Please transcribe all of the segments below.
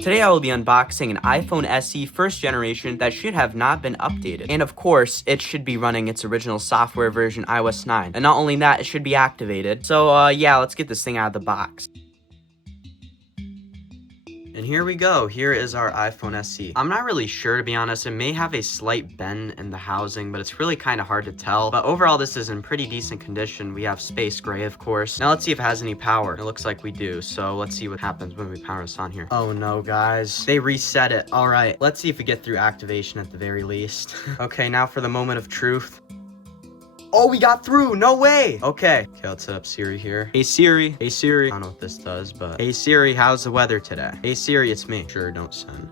Today I will be unboxing an iPhone SE first generation that should have not been updated. And of course, it should be running its original software version iOS 9. And not only that, it should be activated. So yeah, let's get this thing out of the box. And here we go. Here is our iPhone SE. I'm not really sure, to be honest. It may have a slight bend in the housing, but it's really kind of hard to tell. But overall, this is in pretty decent condition. We have space gray, of course. Now let's see if it has any power. It looks like we do. So let's see what happens when we power this on here. Oh no, guys. They reset it. All right. Let's see if we get through activation at the very least. Okay, now for the moment of truth. Oh, we got through. No way. Okay, let's set up Siri here. Hey Siri. Hey Siri. I don't know what this does, but hey Siri, how's the weather today? Hey Siri, it's me. Sure, don't send.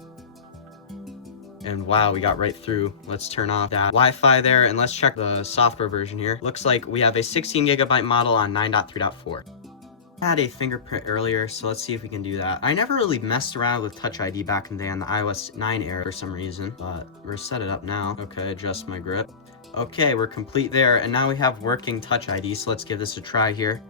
And wow, we got right through. Let's turn off that Wi-Fi there and let's check the software version here. Looks like we have a 16 gigabyte model on 9.3.4. I had a fingerprint earlier, so let's see if we can do that. I never really messed around with Touch ID back in the day on the iOS 9 era for some reason, but we're set it up now. Okay, adjust my grip. Okay, we're complete there, and now we have working Touch ID, so let's give this a try here.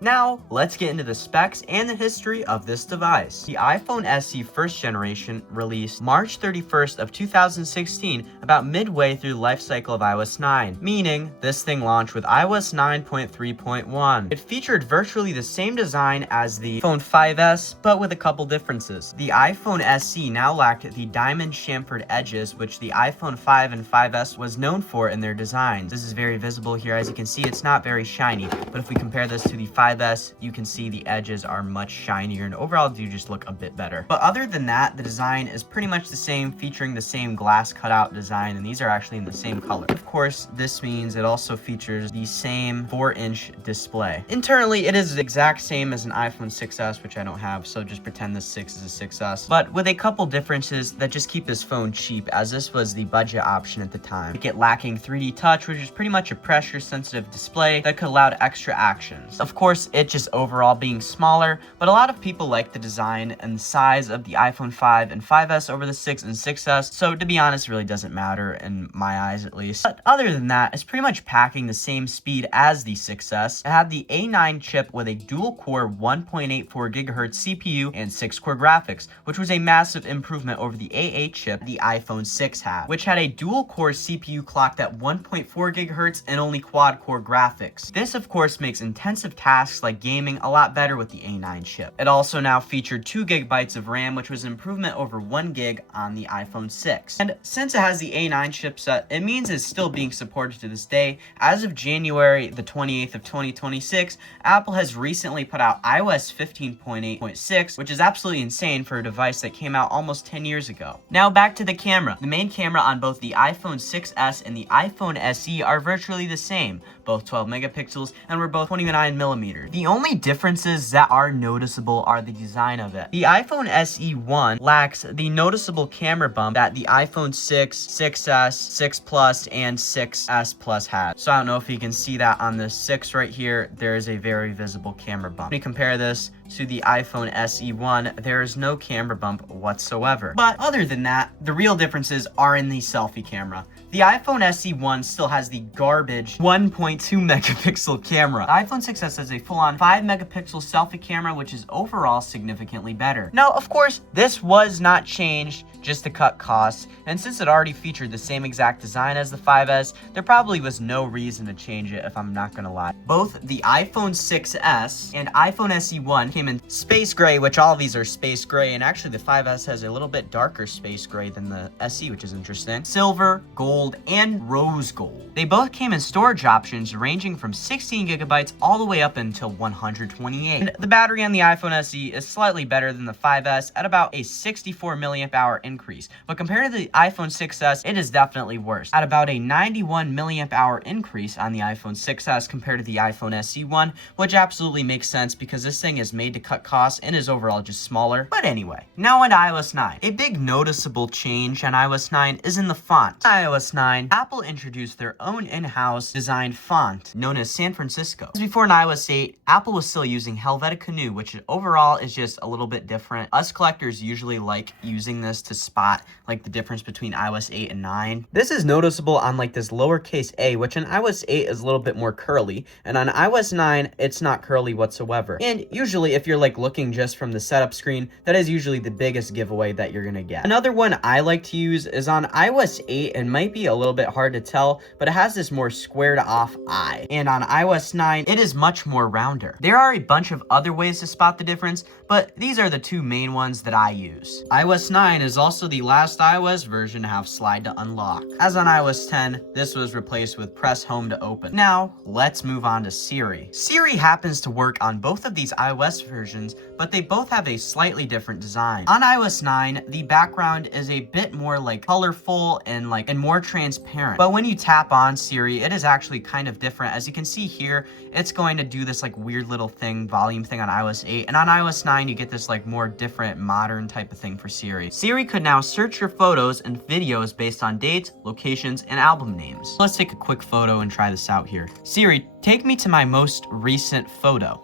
Now, let's get into the specs and the history of this device. The iPhone SE first generation released March 31st of 2016, about midway through the life cycle of iOS 9, meaning this thing launched with iOS 9.3.1. It featured virtually the same design as the iPhone 5S, but with a couple differences. The iPhone SE now lacked the diamond chamfered edges, which the iPhone 5 and 5S was known for in their designs. This is very visible here. As you can see, it's not very shiny, but if we compare this to the 5S, you can see the edges are much shinier and overall do just look a bit better. But other than that, the design is pretty much the same, featuring the same glass cutout design, and these are actually in the same color. Of course, this means it also features the same 4-inch display. Internally, it is the exact same as an iPhone 6S, which I don't have, so just pretend this 6 is a 6S. But with a couple differences that just keep this phone cheap, as this was the budget option at the time. Make it lacking 3D touch, which is pretty much a pressure-sensitive display that could allow extra actions. Of course, it just overall being smaller, but a lot of people like the design and the size of the iPhone 5 and 5S over the 6 and 6S, so to be honest, it really doesn't matter in my eyes at least. But other than that, it's pretty much packing the same speed as the 6S. It had the A9 chip with a dual-core 1.84 GHz CPU and 6-core graphics, which was a massive improvement over the A8 chip the iPhone 6 had, which had a dual-core CPU clocked at 1.4 GHz and only quad-core graphics. This, of course, makes intensive tasks like gaming a lot better with the A9 chip. It also now featured 2 GB of RAM, which was an improvement over 1 GB on the iPhone 6. And since it has the A9 chipset, it means it's still being supported to this day. As of January the 28th of 2026, Apple has recently put out iOS 15.8.6, which is absolutely insane for a device that came out almost 10 years ago. Now back to the camera. The main camera on both the iPhone 6S and the iPhone SE are virtually the same, both 12 megapixels, and we're both 29mm. The only differences that are noticeable are the design of it. The iPhone SE1 lacks the noticeable camera bump that the iPhone 6, 6S, 6 Plus, and 6S Plus had. So I don't know if you can see that on the 6 right here, there is a very visible camera bump. When you compare this to the iPhone SE1, there is no camera bump whatsoever. But other than that, the real differences are in the selfie camera. The iPhone SE1 still has the garbage 1.2 megapixel camera. The iPhone 6S has a full-on 5 megapixel selfie camera, which is overall significantly better. Now, of course, this was not changed just to cut costs, and since it already featured the same exact design as the 5S, there probably was no reason to change it, if I'm not gonna lie. Both the iPhone 6S and iPhone SE1 came in space gray, which all of these are space gray, and actually the 5S has a little bit darker space gray than the SE, which is interesting. Silver, gold, and rose gold. They both came in storage options ranging from 16 gigabytes all the way up until 128. And the battery on the iPhone SE is slightly better than the 5S at about a 64 milliamp hour increase, but compared to the iPhone 6S, it is definitely worse, at about a 91 milliamp hour increase on the iPhone 6S compared to the iPhone SE1, which absolutely makes sense because this thing is made to cut costs and is overall just smaller. But anyway, now on to iOS 9. A big noticeable change on iOS 9 is in the font. iOS 9, Apple introduced their own in-house designed font known as San Francisco. Before in iOS 8, Apple was still using Helvetica Neue, which overall is just a little bit different. Us collectors usually like using this to spot like the difference between iOS 8 and 9. This is noticeable on like this lowercase a, which in iOS 8 is a little bit more curly, and on iOS 9 it's not curly whatsoever. And usually if you're like looking just from the setup screen, that is usually the biggest giveaway that you're gonna get. Another one I like to use is on iOS 8. It might be a little bit hard to tell, but it has this more squared off eye, and on iOS 9 it is much more rounder. There are a bunch of other ways to spot the difference, but these are the two main ones that I use. iOS 9 is also the last iOS version to have slide to unlock. As on iOS 10, this was replaced with press home to open. Now, let's move on to Siri. Siri happens to work on both of these iOS versions, but they both have a slightly different design. On iOS 9, the background is a bit more like colorful and more transparent. But when you tap on Siri, it is actually kind of different. As you can see here, it's going to do this like weird little thing, volume thing on iOS 8, and on iOS 9 you get this like more different modern type of thing for Siri. Siri could now search your photos and videos based on dates, locations, and album names. Let's take a quick photo and try this out here. Siri, take me to my most recent photo.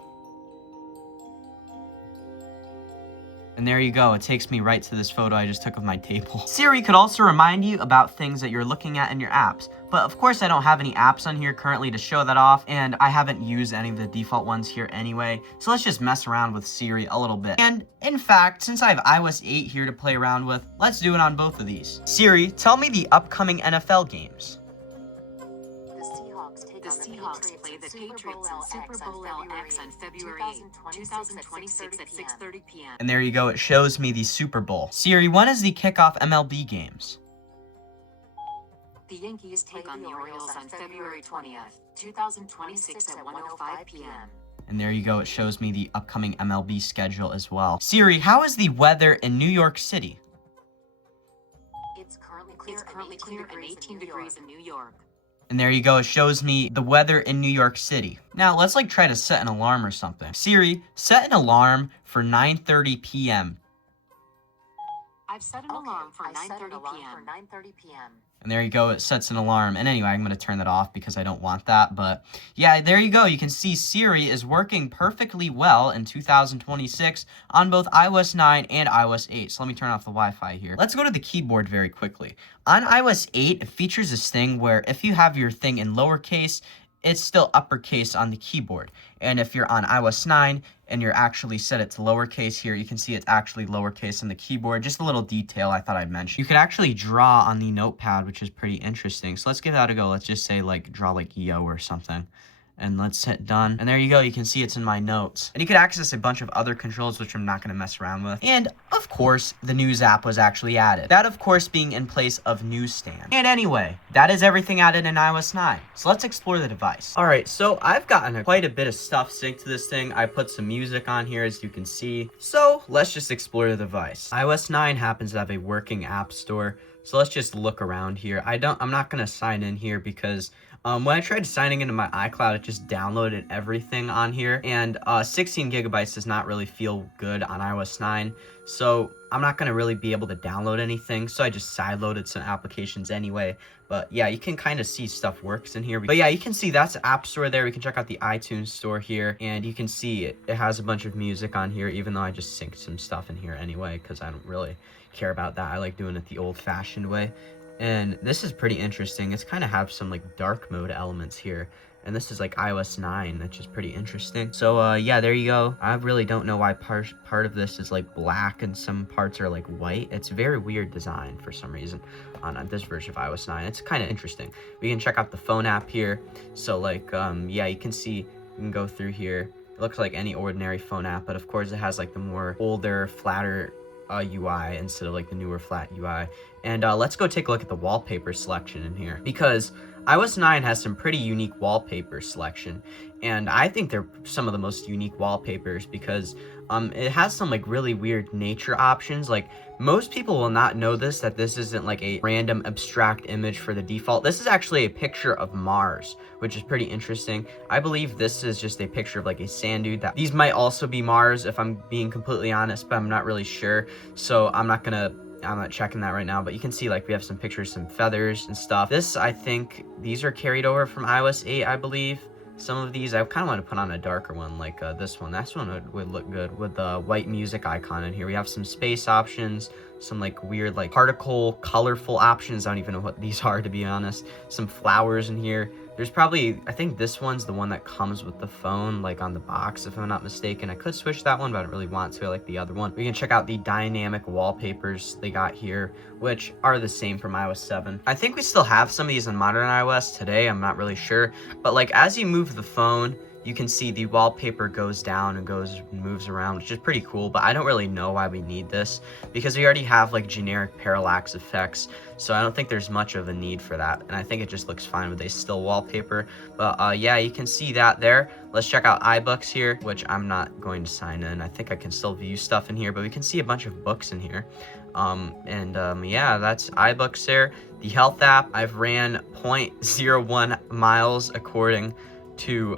And there you go, it takes me right to this photo I just took of my table. Siri could also remind you about things that you're looking at in your apps, but of course I don't have any apps on here currently to show that off, and I haven't used any of the default ones here anyway, so let's just mess around with Siri a little bit. And in fact, since I have iOS 8 here to play around with, let's do it on both of these. Siri, tell me the upcoming NFL games. The Seahawks play the Patriots in Super Bowl LX on February 8, 2026 at 6:30 p.m. And there you go, it shows me the Super Bowl. Siri, when is the kickoff MLB games? The Yankees take on the Orioles on February 20th, 2026 at 1:05 p.m. And there you go, it shows me the upcoming MLB schedule as well. Siri, how is the weather in New York City? It's currently clear and 18 degrees in New York. And there you go, it shows me the weather in New York City. Now, let's try to set an alarm or something. Siri, set an alarm for 9:30 p.m. I've set an alarm for 9:30 p.m. And there you go, it sets an alarm. And anyway, I'm going to turn that off because I don't want that. But yeah, there you go. You can see Siri is working perfectly well in 2026 on both iOS 9 and iOS 8. So let me turn off the Wi-Fi here. Let's go to the keyboard very quickly. On iOS 8, it features this thing where if you have your thing in lowercase, it's still uppercase on the keyboard. And if you're on iOS 9 and you're actually set it to lowercase here, you can see it's actually lowercase on the keyboard. Just a little detail I thought I'd mention. You could actually draw on the notepad, which is pretty interesting. So let's give that a go. Let's just say draw yo or something. And let's hit done. And there you go. You can see it's in my notes. And you could access a bunch of other controls, which I'm not going to mess around with. And of course, the news app was actually added. That, of course, being in place of Newsstand. And anyway, that is everything added in iOS 9. So let's explore the device. All right, so I've gotten quite a bit of stuff synced to this thing. I put some music on here, as you can see. So let's just explore the device. iOS 9 happens to have a working app store. So let's just look around here. I'm not going to sign in here because when I tried signing into my iCloud, it just downloaded everything on here, and 16 gigabytes does not really feel good on iOS 9, so I'm not going to really be able to download anything, so I just sideloaded some applications anyway. But yeah, you can kind of see stuff works in here. But yeah, you can see that's the App Store there. We can check out the iTunes Store here, and you can see it has a bunch of music on here, even though I just synced some stuff in here anyway, because I don't really care about that. I like doing it the old-fashioned way. And this is pretty interesting. It's kind of have some dark mode elements here. And this is iOS 9, which is pretty interesting. So yeah, there you go. I really don't know why part of this is black and some parts are white. It's very weird design for some reason on this version of iOS 9. It's kind of interesting. We can check out the phone app here. So yeah, you can see, you can go through here. It looks like any ordinary phone app, but of course it has the more older, flatter UI instead of the newer flat UI. And let's go take a look at the wallpaper selection in here, because iOS 9 has some pretty unique wallpaper selection, and I think they're some of the most unique wallpapers because it has some really weird nature options. Most people will not know that this isn't a random abstract image for the default. This is actually a picture of Mars, which is pretty interesting. I believe this is just a picture of a sand dune. These might also be Mars if I'm being completely honest, but I'm not really sure, so I'm not checking that right now. But you can see we have some pictures, some feathers and stuff. This, I think these are carried over from iOS 8, I believe. Some of these I kind of want to put on a darker one, this one. This one would look good with the white music icon in here. We have some space options, some like weird like particle colorful options. I don't even know what these are, to be honest. Some flowers in here. There's probably, I think this one's the one that comes with the phone, like on the box, if I'm not mistaken. I could switch that one, but I don't really want to. I like the other one. We can check out the dynamic wallpapers they got here, which are the same from iOS 7. I think we still have some of these on modern iOS today. I'm not really sure. But like as you move the phone, you can see the wallpaper goes down and moves around, which is pretty cool, but I don't really know why we need this because we already have like generic parallax effects, so I don't think there's much of a need for that, and I think it just looks fine with a still wallpaper. But yeah, you can see that there. Let's check out iBooks here, which I'm not going to sign in. I think I can still view stuff in here, but we can see a bunch of books in here. Yeah, that's iBooks there. The health app, I've ran 0.01 miles according to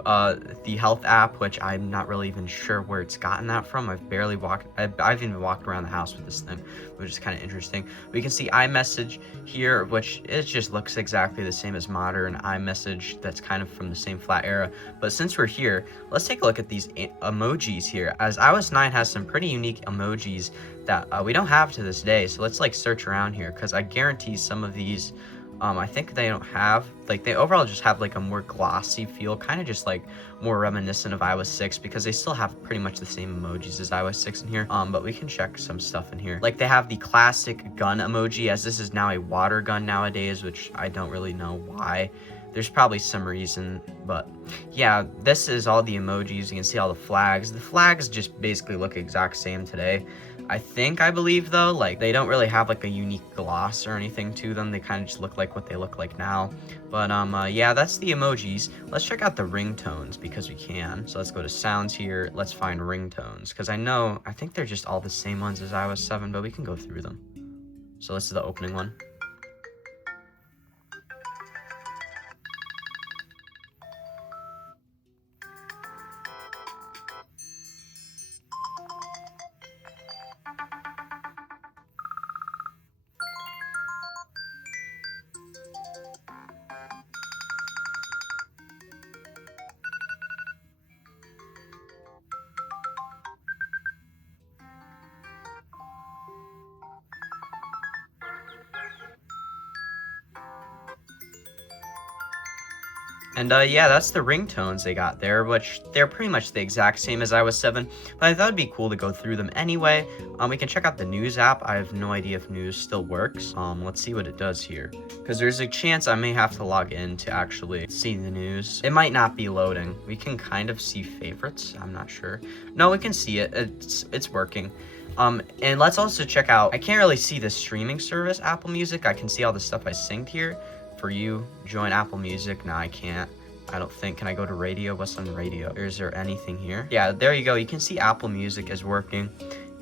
the health app, which I'm not really even sure where it's gotten that from. I've barely walked, I've even walked around the house with this thing, which is kind of interesting. We can see iMessage here, which it just looks exactly the same as modern iMessage. That's kind of from the same flat era. But since we're here, let's take a look at these emojis here, as iOS 9 has some pretty unique emojis that we don't have to this day. So let's like search around here, because I guarantee some of these I think they don't have, like, they overall just have like a more glossy feel, kind of just like more reminiscent of iOS 6, because they still have pretty much the same emojis as iOS 6 in here. But we can check some stuff in here. Like they have the classic gun emoji, as this is now a water gun nowadays, which I don't really know why. There's probably some reason, but yeah, this is all the emojis. You can see all the flags. The flags just basically look exact same today. I believe though, like they don't really have like a unique gloss or anything to them. They kind of just look like what they look like now. But yeah, that's the emojis. Let's check out the ringtones because we can. So let's go to sounds here. Let's find ringtones, because I think they're just all the same ones as iOS 7, but we can go through them. So this is the opening one. And yeah, that's the ringtones they got there, which they're pretty much the exact same as iOS 7, but I thought it'd be cool to go through them anyway. We can check out the news app. I have no idea if news still works. Let's see what it does here, because there's a chance I may have to log in to actually see the news. It might not be loading. We can kind of see favorites. I'm not sure. No, we can see it. It's working. And let's also check out, I can't really see the streaming service, Apple Music. I can see all the stuff I synced here. For you, join Apple Music. No, I can't. I don't think. Can I go to radio? What's on radio? Is there anything here? Yeah, there you go. You can see Apple Music is working.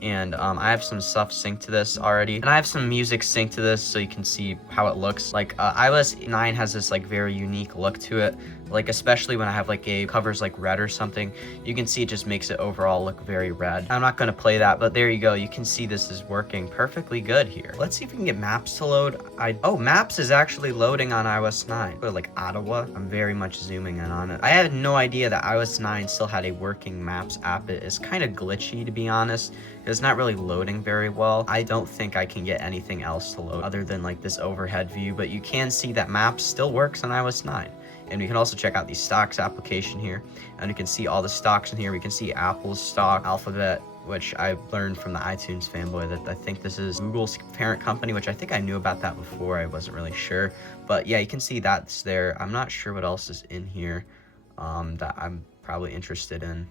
And I have some stuff synced to this already, and I have some music synced to this so you can see how it looks. Like iOS 9 has this like very unique look to it, like especially when I have like a covers like red or something. You can see it just makes it overall look very red. I'm not going to play that, but there you go. You can see this is working perfectly good here. Let's see if we can get maps to load. Oh, maps is actually loading on iOS 9. Go to like Ottawa. I'm very much zooming in on it. I had no idea that iOS 9 still had a working maps app. It is kind of glitchy, to be honest. It's not really loading very well. I don't think I can get anything else to load other than like this overhead view, but you can see that Maps still works on iOS 9. And we can also check out the stocks application here, and you can see all the stocks in here. We can see Apple's stock, Alphabet, which I learned from the iTunes fanboy that I think this is Google's parent company, which I think I knew about that before. I wasn't really sure, but yeah, you can see that's there. I'm not sure what else is in here that I'm probably interested in.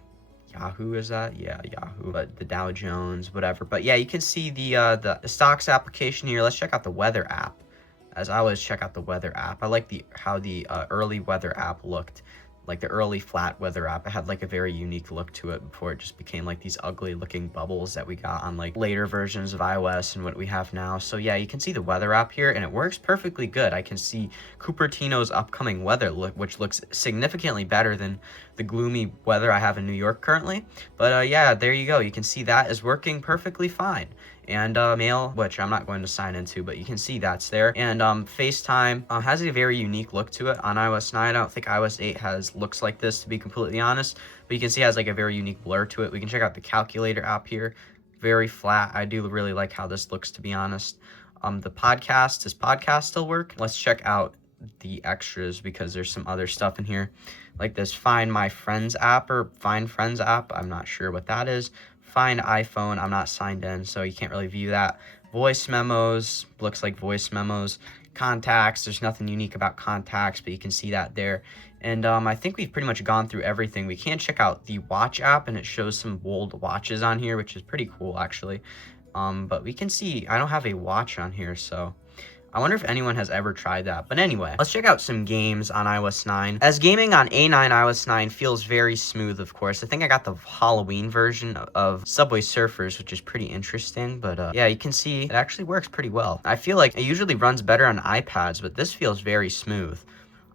Yahoo, is that? Yeah, Yahoo. But the Dow Jones, whatever. But yeah, you can see the stocks application here. Let's check out the weather app. As I always check out the weather app. I like how the early weather app looked. Like the early flat weather app. It had like a very unique look to it before it just became like these ugly looking bubbles that we got on like later versions of iOS and what we have now. So yeah, you can see the weather app here, and it works perfectly good. I can see Cupertino's upcoming weather, which looks significantly better than the gloomy weather I have in New York currently. But yeah, there you go. You can see that is working perfectly fine. And Mail, which I'm not going to sign into, but you can see that's there. And FaceTime has a very unique look to it on iOS 9. I don't think iOS 8 has looks like this, to be completely honest. But you can see it has like a very unique blur to it. We can check out the calculator app here. very flat. I do really like how this looks, to be honest. The podcast, does podcast still work? Let's check out the extras because there's some other stuff in here, like this Find My Friends app or Find Friends app. I'm not sure what that is. Find iPhone. I'm not signed in, so you can't really view that. Voice memos, looks like voice memos. Contacts, there's nothing unique about contacts, but you can see that there. And I think we've pretty much gone through everything. We can check out the watch app, and it shows some old watches on here, which is pretty cool, actually. But we can see I don't have a watch on here, so I wonder if anyone has ever tried that. But anyway, let's check out some games on iOS 9. As gaming on A9 iOS 9 feels very smooth, of course. I think I got the Halloween version of Subway Surfers, which is pretty interesting. But yeah, you can see it actually works pretty well. I feel like it usually runs better on iPads, but this feels very smooth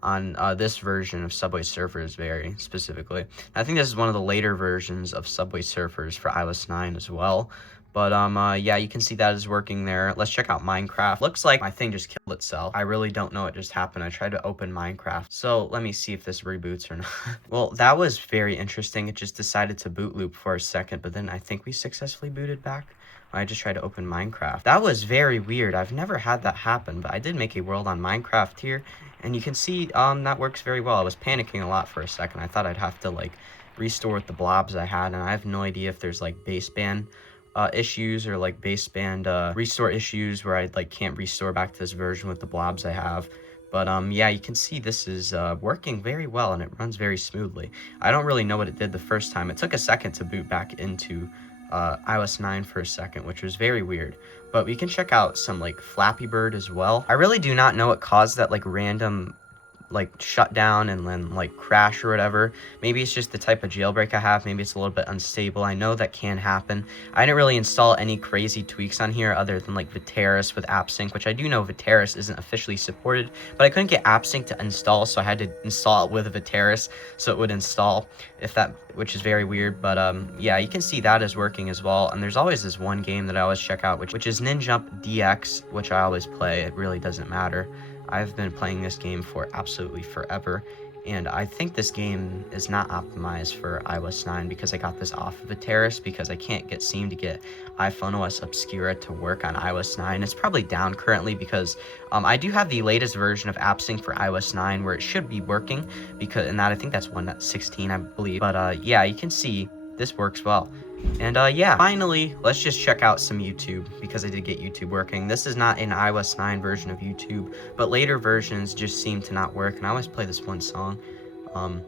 on this version of Subway Surfers very specifically. I think this is one of the later versions of Subway Surfers for iOS 9 as well. But yeah, you can see that is working there. Let's check out Minecraft. Looks like my thing just killed itself. I really don't know what just happened. I tried to open Minecraft. So let me see if this reboots or not. Well, that was very interesting. It just decided to boot loop for a second, but then I think we successfully booted back. I just tried to open Minecraft. That was very weird. I've never had that happen, but I did make a world on Minecraft here, and you can see that works very well. I was panicking a lot for a second. I thought I'd have to like restore with the blobs I had, and I have no idea if there's like baseband issues or like baseband restore issues where I like can't restore back to this version with the blobs I have. But yeah, you can see this is working very well, and it runs very smoothly. I don't really know what it did the first time. It took a second to boot back into iOS 9 for a second, which was very weird. But we can check out some like Flappy Bird as well. I really do not know what caused that like random like shut down and then like crash or whatever. Maybe it's just the type of jailbreak I have. Maybe it's a little bit unstable. I know that can happen. I didn't really install any crazy tweaks on here other than like Viteris with AppSync, which I do know Viteris isn't officially supported, but I couldn't get AppSync to install, so I had to install it with Viteris so it would install, which is very weird. But yeah, you can see that is working as well. And there's always this one game that I always check out, which is Ninjump DX, which I always play. It really doesn't matter. I've been playing this game for absolutely forever, and I think this game is not optimized for iOS 9 because I got this off of Viteris because I can't seem to get iPhone OS Obscura to work on iOS 9. It's probably down currently because I do have the latest version of AppSync for iOS 9 where it should be working, and I think that's 1.16, I believe. But yeah, you can see this works well. And yeah, finally, let's just check out some YouTube because I did get YouTube working. This is not an iOS 9 version of YouTube, but later versions just seem to not work, and I always play this one song.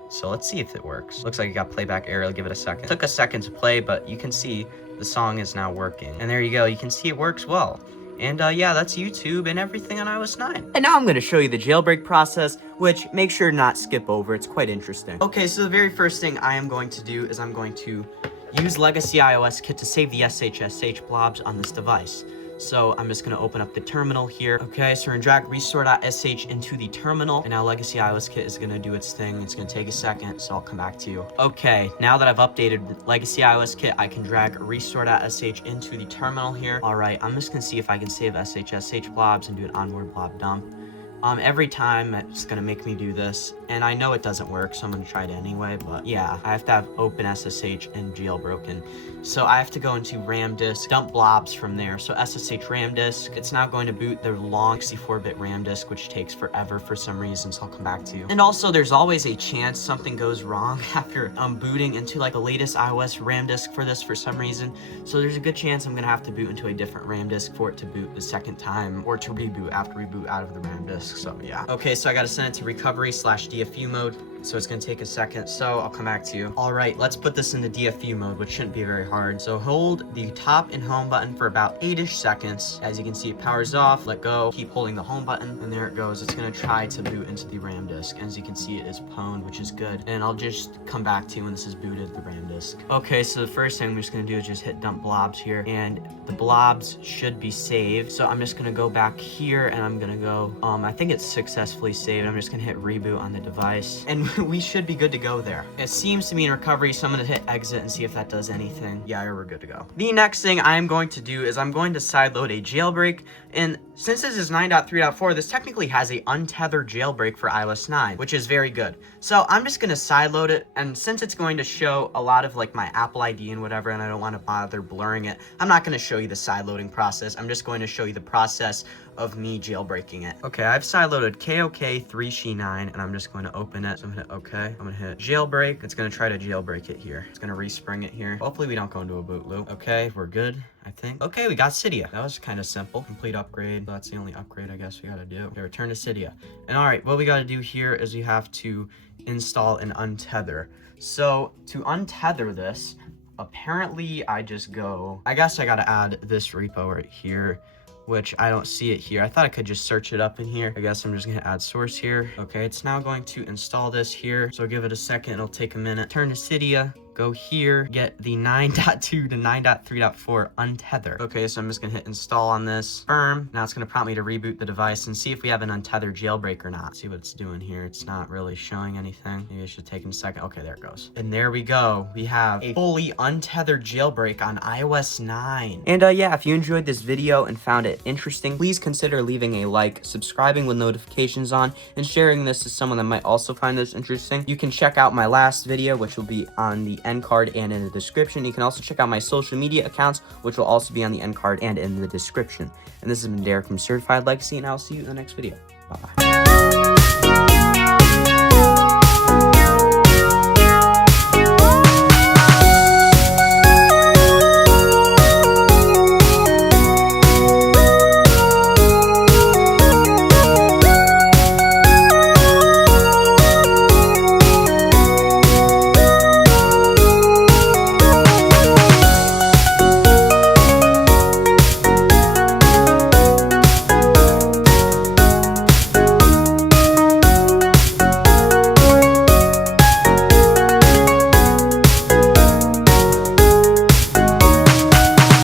So let's see if it works. Looks like it got playback error. I'll give it a second. It took a second to play, but you can see the song is now working. And there you go. You can see it works well. And yeah, that's YouTube and everything on iOS 9. And now I'm going to show you the jailbreak process, which make sure to not skip over. It's quite interesting. Okay, so the very first thing I am going to do is I'm going to use Legacy iOS Kit to save the SHSH blobs on this device. So I'm just going to open up the terminal here. Okay, so we're going to drag restore.sh into the terminal. And now Legacy iOS Kit is going to do its thing. It's going to take a second, so I'll come back to you. Okay, now that I've updated Legacy iOS Kit, I can drag restore.sh into the terminal here. All right, I'm just going to see if I can save SHSH blobs and do an onward blob dump. Every time it's gonna make me do this, and I know it doesn't work, so I'm gonna try it anyway. But yeah, I have to have OpenSSH and jailbroken, so I have to go into RAM disk, dump blobs from there. So SSH RAM disk, it's now going to boot the long 64-bit RAM disk, which takes forever for some reason, so I'll come back to you. And also, there's always a chance something goes wrong after booting into like the latest iOS RAM disk for this for some reason. So there's a good chance I'm gonna have to boot into a different RAM disk for it to boot the second time, or to reboot after reboot out of the RAM disk. So yeah. Okay, so I gotta send it to recovery/DFU mode. So it's gonna take a second, so I'll come back to you. All right, let's put this into DFU mode, which shouldn't be very hard. So hold the top and home button for about 8-ish seconds. As you can see, it powers off, let go, keep holding the home button, and there it goes. It's gonna try to boot into the RAM disk. As you can see, it is pwned, which is good. And I'll just come back to you when this is booted, the RAM disk. Okay, so the first thing I'm just gonna do is just hit dump blobs here, and the blobs should be saved. So I'm just gonna go back here, and I'm gonna go, I think it's successfully saved. I'm just gonna hit reboot on the device. And we should be good to go there. It seems to be in recovery, so I'm gonna hit exit and see if that does anything. Yeah, we're good to go. The next thing I'm going to do is I'm going to sideload a jailbreak, and since this is 9.3.4, this technically has a untethered jailbreak for iOS 9, which is very good. So I'm just gonna sideload it, and since it's going to show a lot of like my Apple ID and whatever, and I don't want to bother blurring it, I'm not gonna show you the sideloading process. I'm just going to show you the process of me jailbreaking it. Okay, I've sideloaded KOK3C9, and I'm just going to open it. So I'm gonna hit OK. I'm gonna hit jailbreak. It's gonna try to jailbreak it here. It's gonna respring it here. Hopefully we don't go into a boot loop. Okay, we're good, I think. Okay, we got Cydia. That was kind of simple. Complete upgrade. That's the only upgrade I guess we gotta do. Okay, return to Cydia. And all right, what we gotta do here is we have to install an untether. So to untether this, apparently I just go, I guess I gotta add this repo right here, which I don't see it here. I thought I could just search it up in here. I guess I'm just gonna add source here. Okay, it's now going to install this here. So give it a second, it'll take a minute. Turn to Cydia, go here, get the 9.2 to 9.3.4 untether. Okay, so I'm just gonna hit install on this, firm. Now it's gonna prompt me to reboot the device and see if we have an untethered jailbreak or not. See what it's doing here. It's not really showing anything. Maybe it should take a second. Okay, there it goes. And there we go. We have a fully untethered jailbreak on iOS 9. And yeah, if you enjoyed this video and found it interesting, please consider leaving a like, subscribing with notifications on, and sharing this to someone that might also find this interesting. You can check out my last video, which will be on the end card and in the description. You can also check out my social media accounts, which will also be on the end card and in the description. And this has been Derek from CertifiedLegacy, and I'll see you in the next video. Bye-bye.